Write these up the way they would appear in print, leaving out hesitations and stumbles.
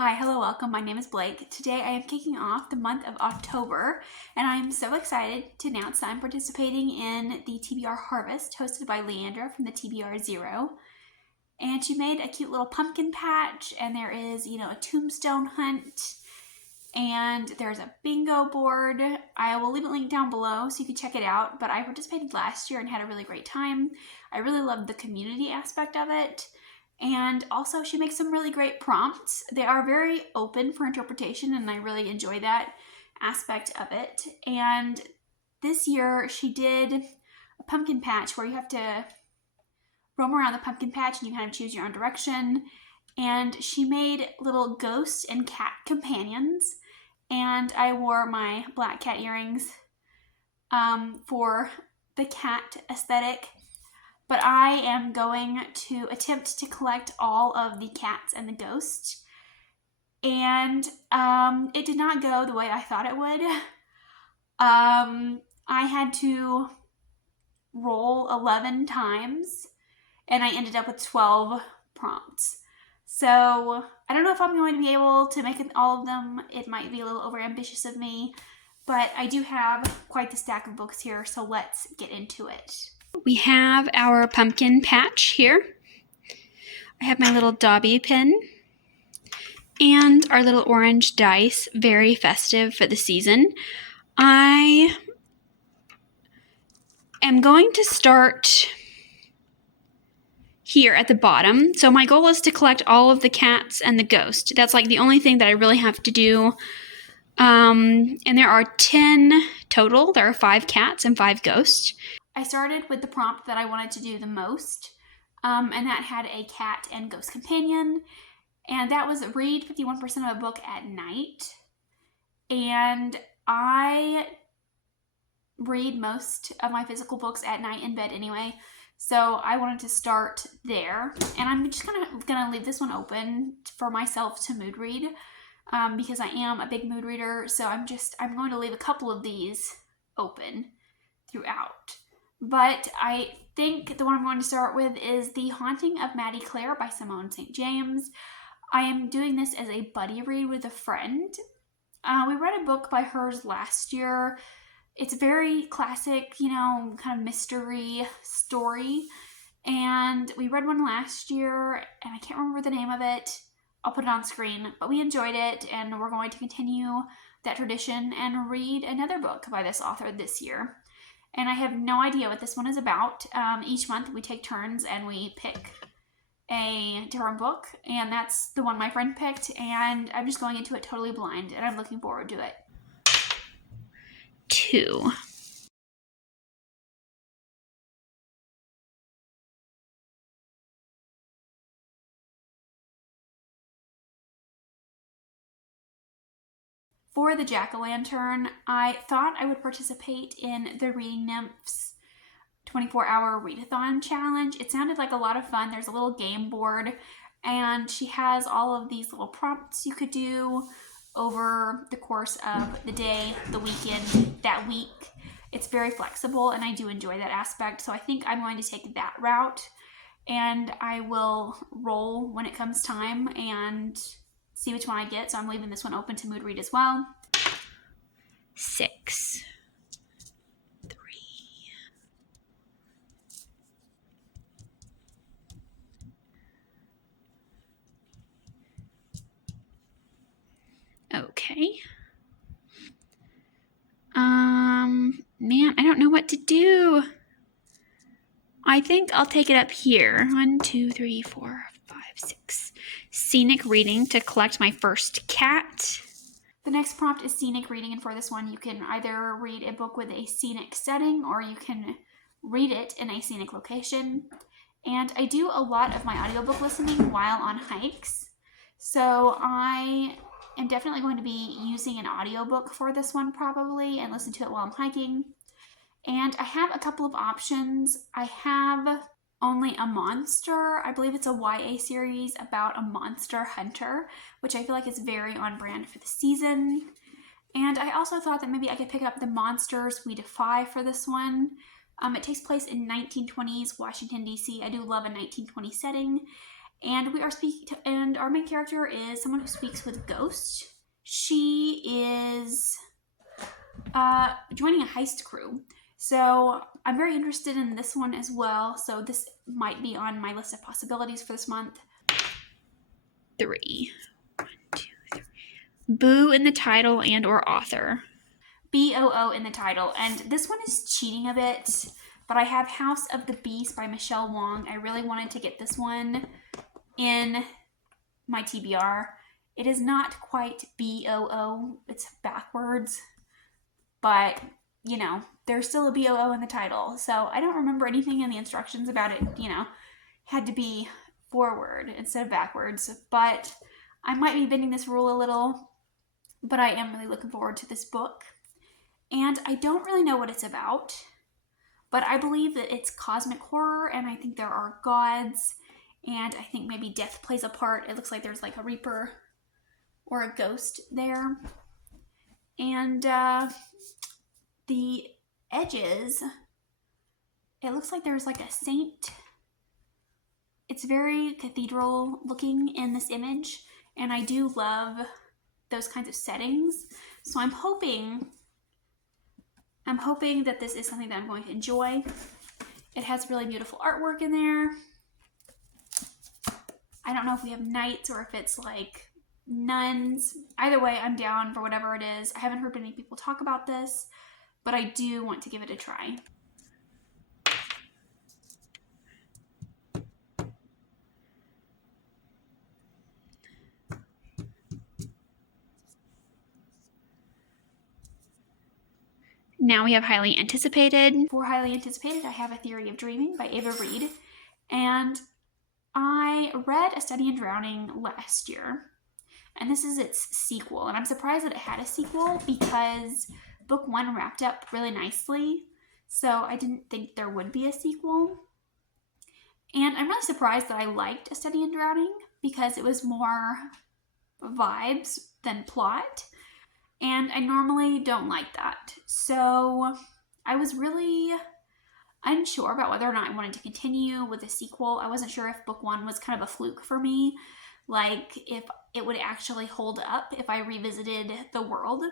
Hi, hello, welcome. My name is Blake. Today I am kicking off the month of October, and I'm so excited to announce that I'm participating in the TBR Harvest hosted by Leandra from the TBR Zero. And she made a cute little pumpkin patch, and there is, a tombstone hunt, and there's a bingo board. I will leave a link down below so you can check it out, but I participated last year and had a really great time. I really loved the community aspect of it. And also she makes some really great prompts. They are very open for interpretation, and I really enjoy that aspect of it. And this year she did a pumpkin patch where you have to roam around the pumpkin patch and you kind of choose your own direction. And she made little ghost and cat companions. And I wore my black cat earrings for the cat aesthetic. But I am going to attempt to collect all of the cats and the ghost. And it did not go the way I thought it would. I had to roll 11 times, and I ended up with 12 prompts. So I don't know if I'm going to be able to make all of them. It might be a little overambitious of me, but I do have quite the stack of books here, so let's get into it. We have our pumpkin patch here. I have my little Dobby pin and our little orange dice, very festive for the season. I am going to start here at the bottom. So my goal is to collect all of the cats and the ghost. That's like the only thing that I really have to do. And there are 10 total. There are 5 cats and 5 ghosts. I started with the prompt that I wanted to do the most, and that had a cat and ghost companion, and that was read 51% of a book at night. And I read most of my physical books at night in bed anyway, so I wanted to start there. And I'm just kind of gonna leave this one open for myself to mood read, because I am a big mood reader, so I'm going to leave a couple of these open throughout. But I think the one I'm going to start with is The Haunting of Maddie Clare by Simone St. James. I am doing this as a buddy read with a friend. We read a book by hers last year. It's a very classic, kind of mystery story. And we read one last year, and I can't remember the name of it. I'll put it on screen. But we enjoyed it, and we're going to continue that tradition and read another book by this author this year. And I have no idea what this one is about. Each month we take turns and we pick a different book, and that's the one my friend picked, and I'm just going into it totally blind, and I'm looking forward to it. 2. For the jack-o'-lantern, I thought I would participate in the Reading Nymphs 24-hour Readathon challenge. It sounded like a lot of fun. There's a little game board, and she has all of these little prompts you could do over the course of the day, the weekend, that week. It's very flexible, and I do enjoy that aspect, so I think I'm going to take that route, and I will roll when it comes time and see which one I get. So I'm leaving this one open to mood read as well. 6. 3. Okay. Man, I don't know what to do. I think I'll take it up here. 1, 2, 3, 4, 5, 6. Scenic reading to collect my first cat. The next prompt is scenic reading, and for this one you can either read a book with a scenic setting or you can read it in a scenic location. And I do a lot of my audiobook listening while on hikes, so I am definitely going to be using an audiobook for this one probably and listen to it while I'm hiking. And I have a couple of options. I have Only a Monster. I believe it's a YA series about a monster hunter, which I feel like is very on brand for the season. And I also thought that maybe I could pick up The Monsters We Defy for this one. It takes place in 1920s Washington, D.C. I do love a 1920 setting. And our main character is someone who speaks with ghosts. She is joining a heist crew. So I'm very interested in this one as well. So this might be on my list of possibilities for this month. 3. 1, 2, 3. Boo in the title and or author. BOO in the title. And this one is cheating a bit, but I have House of the Beast by Michelle Wong. I really wanted to get this one in my TBR. It is not quite BOO, it's backwards, but you know, there's still a BOO in the title. So I don't remember anything in the instructions about it, you know, had to be forward instead of backwards. But I might be bending this rule a little, but I am really looking forward to this book. And I don't really know what it's about, but I believe that it's cosmic horror, and I think there are gods, and I think maybe death plays a part. It looks like there's like a reaper or a ghost there. And the edges, it looks like there's like a saint. It's very cathedral looking in this image, and I do love those kinds of settings. So I'm hoping that this is something that I'm going to enjoy. It has really beautiful artwork in there. I don't know if we have knights or if it's like nuns. Either way, I'm down for whatever it is. I haven't heard many people talk about this, but I do want to give it a try. Now we have Highly Anticipated. For Highly Anticipated, I have A Theory of Dreaming by Ava Reed. And I read A Study in Drowning last year, and this is its sequel. And I'm surprised that it had a sequel because book 1 wrapped up really nicely. So I didn't think there would be a sequel. And I'm really surprised that I liked A Study in Drowning because it was more vibes than plot. And I normally don't like that. So I was really unsure about whether or not I wanted to continue with the sequel. I wasn't sure if book 1 was kind of a fluke for me, like if it would actually hold up if I revisited the world.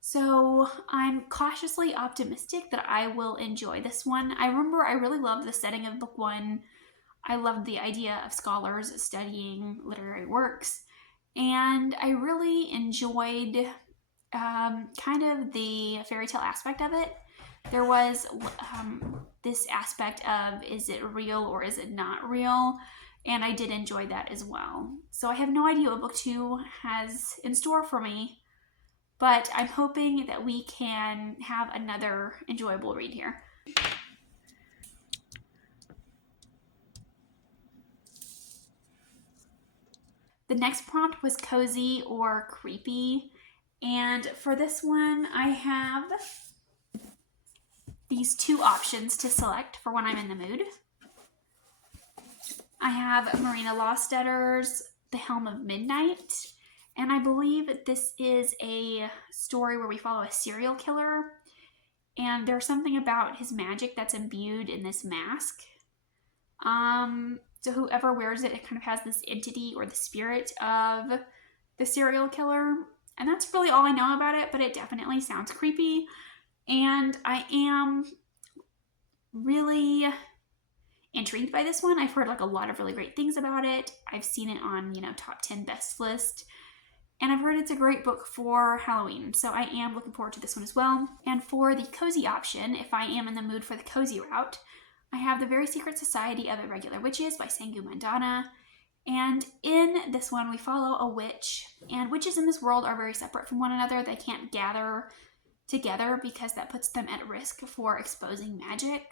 So I'm cautiously optimistic that I will enjoy this one. I remember I really loved the setting of book 1. I loved the idea of scholars studying literary works, and I really enjoyed kind of the fairy tale aspect of it. There was this aspect of, is it real or is it not real? And I did enjoy that as well. So I have no idea what book 2 has in store for me, but I'm hoping that we can have another enjoyable read here. The next prompt was cozy or creepy. And for this one, I have these 2 options to select for when I'm in the mood. I have Marina Lostetter's The Helm of Midnight, and I believe this is a story where we follow a serial killer, and there's something about his magic that's imbued in this mask. So whoever wears it, it kind of has this entity or the spirit of the serial killer. And that's really all I know about it, but it definitely sounds creepy. And I am really intrigued by this one. I've heard like a lot of really great things about it. I've seen it on, top 10 best list. And I've heard it's a great book for Halloween. So I am looking forward to this one as well. And for the cozy option, if I am in the mood for the cozy route, I have The Very Secret Society of Irregular Witches by Sangu Mandana. And in this one, we follow a witch, and witches in this world are very separate from one another. They can't gather together because that puts them at risk for exposing magic.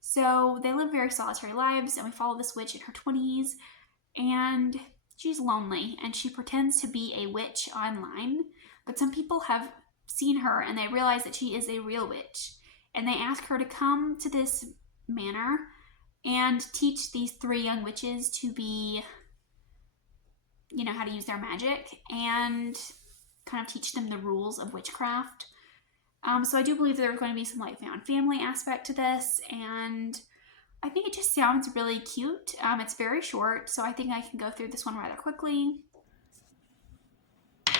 So they live very solitary lives, and we follow this witch in her 20s, and she's lonely, and she pretends to be a witch online, but some people have seen her, and they realize that she is a real witch, and they ask her to come to this manor and teach these 3 young witches to be, how to use their magic and kind of teach them the rules of witchcraft. So I do believe there's going to be some like found family aspect to this, and I think it just sounds really cute. It's very short, so I think I can go through this one rather quickly. 1,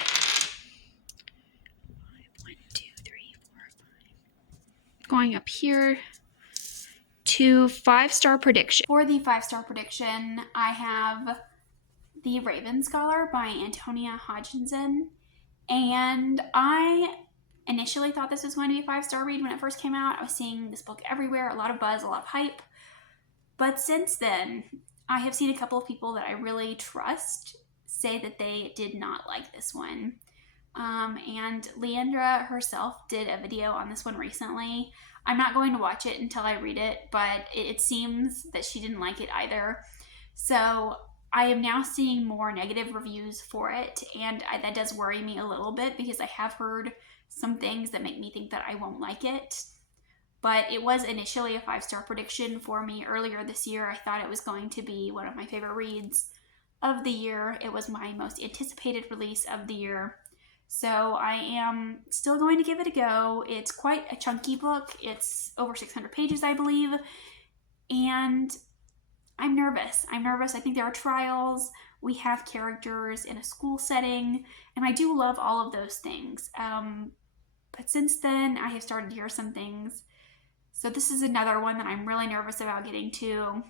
2, 3, 4, 5. Going up here to 5-star prediction. For the 5-star prediction, I have The Raven Scholar by Antonia Hodgkinson. And I initially thought this was going to be a 5-star read when it first came out. I was seeing this book everywhere, a lot of buzz, a lot of hype. But since then, I have seen a couple of people that I really trust say that they did not like this one. And Leandra herself did a video on this one recently. I'm not going to watch it until I read it, but it seems that she didn't like it either. So I am now seeing more negative reviews for it, and that does worry me a little bit because I have heard some things that make me think that I won't like it. But it was initially a 5-star prediction for me earlier this year. I thought it was going to be one of my favorite reads of the year. It was my most anticipated release of the year. So I am still going to give it a go. It's quite a chunky book. It's over 600 pages, I believe. And I'm nervous. I think there are trials. We have characters in a school setting. And I do love all of those things. But since then, I have started to hear some things. So this is another one that I'm really nervous about getting to.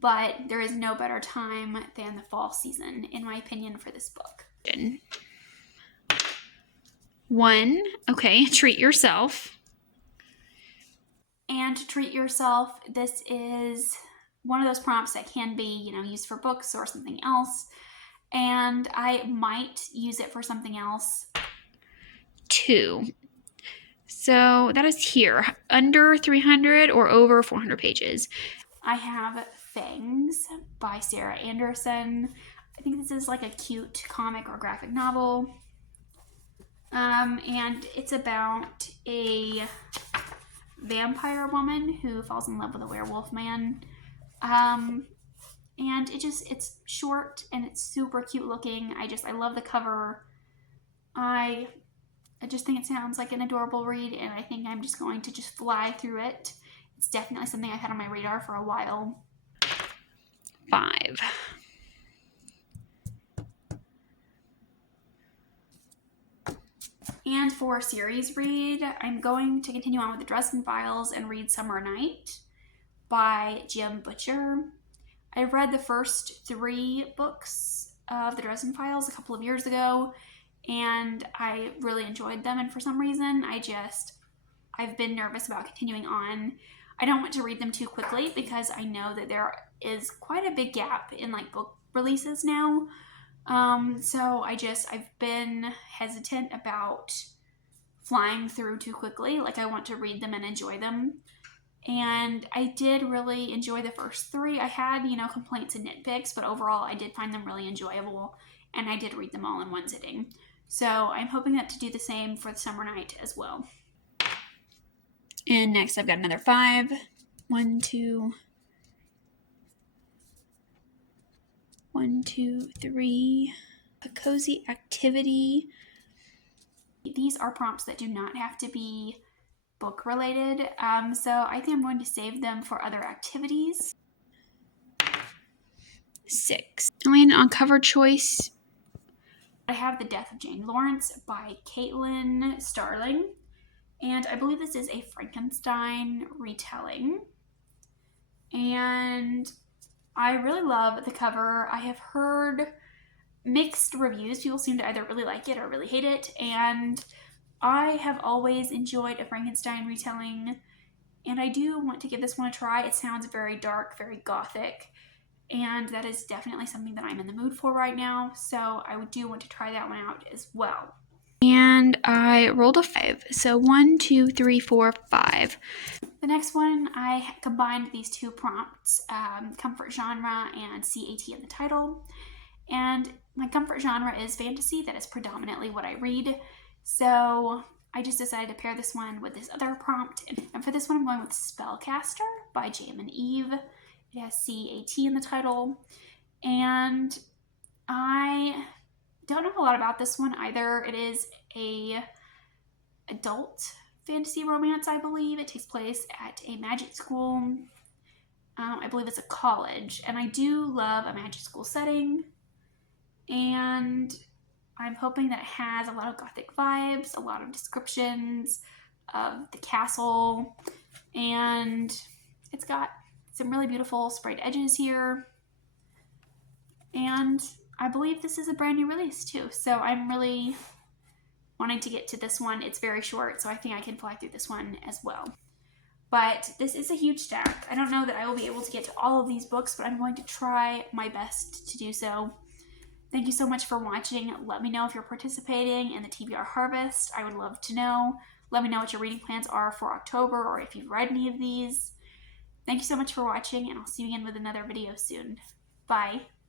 But there is no better time than the fall season, in my opinion, for this book. 1, okay, treat yourself. And to treat yourself, this is one of those prompts that can be, used for books or something else. And I might use it for something else. 2. So that is here, under 300 or over 400 pages. I have Fangs by Sarah Anderson. I think this is like a cute comic or graphic novel. And it's about a vampire woman who falls in love with a werewolf man. And it's short and it's super cute looking. I love the cover. I just think it sounds like an adorable read, and I think I'm just going to just fly through it. It's definitely something I've had on my radar for a while. 5. And for a series read, I'm going to continue on with the Dresden Files and read Summer Night by Jim Butcher. I read the first 3 books of the Dresden Files a couple of years ago, and I really enjoyed them, and for some reason, I've been nervous about continuing on. I don't want to read them too quickly because I know that there is quite a big gap in book releases now. So I've been hesitant about flying through too quickly. I want to read them and enjoy them. And I did really enjoy the first 3. I had, complaints and nitpicks, but overall I did find them really enjoyable, and I did read them all in one sitting. So I'm hoping to do the same for the Summer Night as well. And next I've got another 5. 1, 2, 3. A cozy activity. These are prompts that do not have to be book related. So I think I'm going to save them for other activities. 6. On cover choice, I have The Death of Jane Lawrence by Caitlin Starling. And I believe this is a Frankenstein retelling. And I really love the cover. I have heard mixed reviews. People seem to either really like it or really hate it. And I have always enjoyed a Frankenstein retelling. And I do want to give this one a try. It sounds very dark, very gothic. And that is definitely something that I'm in the mood for right now. So I do want to try that one out as well. And I rolled a 5. So 1, 2, 3, 4, 5. The next one, I combined these 2 prompts, comfort genre and CAT in the title. And my comfort genre is fantasy. That is predominantly what I read. So I just decided to pair this one with this other prompt. And for this one, I'm going with Spellcaster by Jam & Eve. It has CAT in the title. And I don't know a lot about this one either. It is a adult fantasy romance, I believe. It takes place at a magic school. I believe it's a college, and I do love a magic school setting, and I'm hoping that it has a lot of gothic vibes, a lot of descriptions of the castle, and it's got some really beautiful sprayed edges here, and I believe this is a brand new release too, so I'm really wanting to get to this one. It's very short, so I think I can fly through this one as well. But this is a huge stack. I don't know that I will be able to get to all of these books, but I'm going to try my best to do so. Thank you so much for watching. Let me know if you're participating in the TBR Harvest. I would love to know. Let me know what your reading plans are for October, or if you've read any of these. Thank you so much for watching, and I'll see you again with another video soon. Bye.